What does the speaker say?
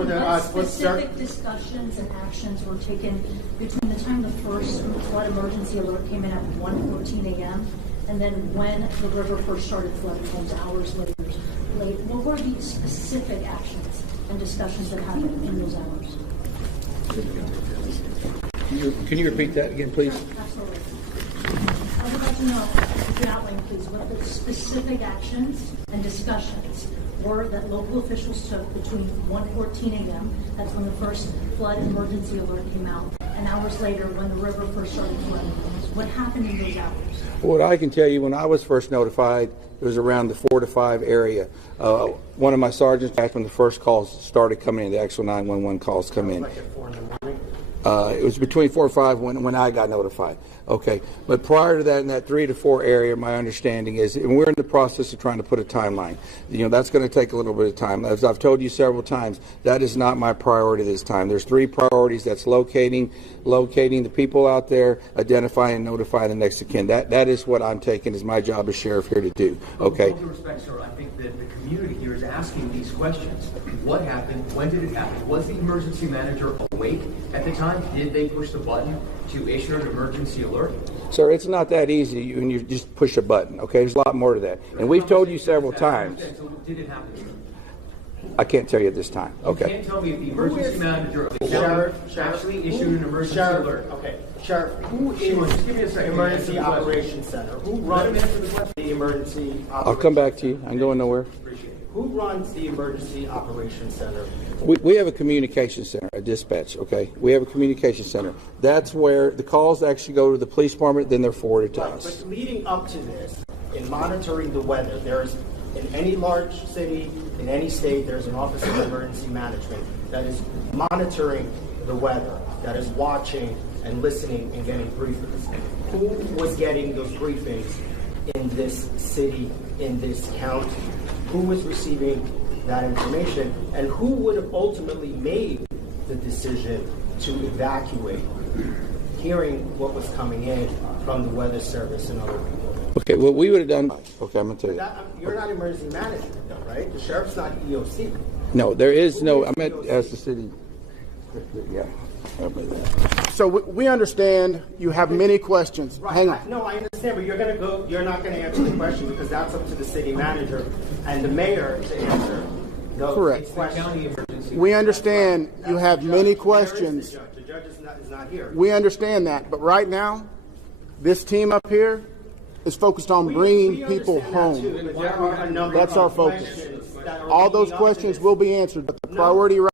for the what split start. specific discussions and actions were taken between the time the first flood emergency alert came in at 1:14 a.m. and then when the river first started flooding homes hours later? What were the specific actions and discussions that happened in those hours? Can you repeat that again, please? Absolutely. I would like to know, if you outline, please, what the specific actions and discussions were that local officials took between 1:14 a.m., that's when the first flood emergency alert came out, and hours later when the river first started flooding. What happened in those hours? What I can tell you, when I was first notified, it was around the 4 to 5 area. One of my sergeants, back when the first calls started coming in, the actual 911 calls come in. Like at 4 in the morning? It was between 4 and 5 when I got notified. Okay, but prior to that, in that 3 to 4 area, my understanding is, and we're in the process of trying to put a timeline. That's going to take a little bit of time. As I've told you several times, that is not my priority this time. There's 3 priorities. That's locating the people out there, identifying and notifying the next of kin. That is what I'm taking as my job as sheriff here to do. Okay. With all due respect, sir, I think that the community here is asking these questions. What happened? When did it happen? Was the emergency manager awake at the time? Did they push the button to issue an emergency alert? Sir, it's not that easy when you just push a button, okay? There's a lot more to that. And we've told you several times. So did it happen? I can't tell you at this time. You Okay. can't tell me if the emergency manager of the county actually issued an emergency alert. Okay, Sheriff, who Just give me a is second. Emergency Answer the question. Operations Center? Who runs the Emergency Operations I'll come back to you. I'm going nowhere. Who runs the Emergency Operations Center? We have a communication center, a dispatch, okay? We have a communication center. That's where the calls actually go to the police department, then they're forwarded to us. But leading up to this, in monitoring the weather, there's, in any large city, in any state, there's an Office of Emergency Management that is monitoring the weather, that is watching and listening and getting briefings. Who was getting those briefings in this city, in this county? Who was receiving that information? And who would have ultimately made the decision to evacuate, hearing what was coming in from the Weather Service and other people? Okay, what we would have done, okay, I'm going to tell you. You're not emergency management, though, right? The sheriff's not EOC. No, there is no, I meant as the city, yeah. So we understand you have many questions. Right. Hang on. No, I understand, but you're not going to answer the question because that's up to the city manager and the mayor to answer those Correct. questions. We understand you have many questions. The judge is not here. We understand that. But right now, this team up here is focused on bringing people home. There are a number That's of our focus. questions that are All those leading up to questions this. will be answered, but the priority right